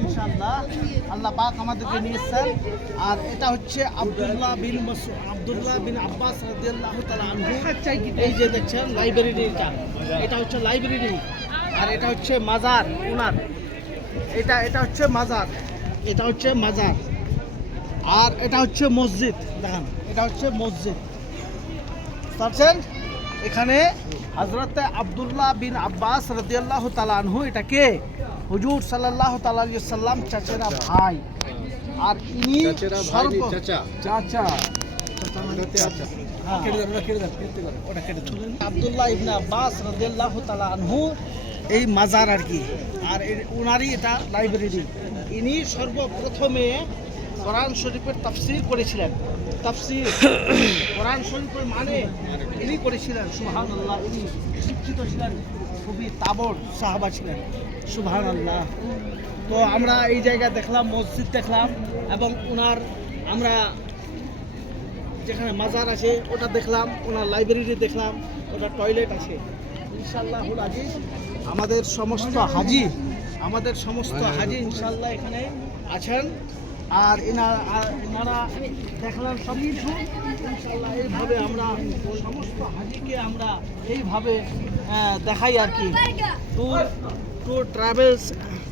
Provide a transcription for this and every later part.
ইনশাআল্লাহ আল্লাহ পাক আমাদেরকে নিয়েছেন। আর এটা হচ্ছে আব্দুল্লাহ বিন আব্বাস রাদিয়াল্লাহু তাআলা আনহু। এই যে দেখছেন লাইব্রেরিটা, এটা হচ্ছে লাইব্রেরি। আর এটা হচ্ছে মাজার উনার, এটা হচ্ছে মাজার, এটা হচ্ছে মাজার। আর এটা হচ্ছে মসজিদ, দেখেন এটা হচ্ছে মসজিদ। পাচ্ছেন এখানে হযরত আব্দুল্লাহ বিন আব্বাস রাদিয়াল্লাহু তাআলা আনহু, এটা কে? হুজুর সাল্লাল্লাহু তাআলা আলাইহি সাল্লাম চাচেরা ভাই। আর ইনি আব্দুল্লাহ ইবনে আব্বাস রাদিয়াল্লাহু তাআলা আনহু এই মাজার আর কি। আর উনারই এটা লাইব্রেরি। ইনি সর্বপ্রথমে কোরআন শরীফের তাফসীর করেছিলেন। তাফসীর কোরআন শরীফের মানে ইনি করেছিলেন। সুবহানাল্লাহ, ইনি শিক্ষিত ছিলেন, খুবই তাবড় সাহাবা ছিলেন। সুবহানাল্লাহ। তো আমরা এই জায়গায় দেখলাম, মসজিদ দেখলাম, এবং ওনার আমরা যেখানে মাজার আছে ওটা দেখলাম, ওনার লাইব্রেরি দেখলাম, ওটা টয়লেট আছে। ইনশাআল্লাহুল আজিজ আমাদের সমস্ত হাজি ইনশাআল্লাহ এখানে আছেন। আর এনারা দেখলাম সব কিছু। ইনশাআল্লাহ এইভাবে আমরা সমস্ত হাজিকে আমরা এইভাবে দেখাই আর কি।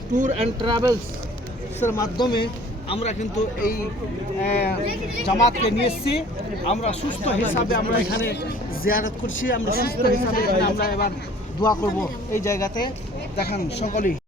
ট্যুর অ্যান্ড ট্রাভেলসের মাধ্যমে আমরা কিন্তু এই জামাতকে নিয়ে এসেছি। আমরা সুস্থ হিসাবে আমরা এখানে জিয়ারত করছি। আমরা সুস্থ হিসাবে এখানে আমরা এবার দোয়া করব এই জায়গাতে। দেখেন সকলেই।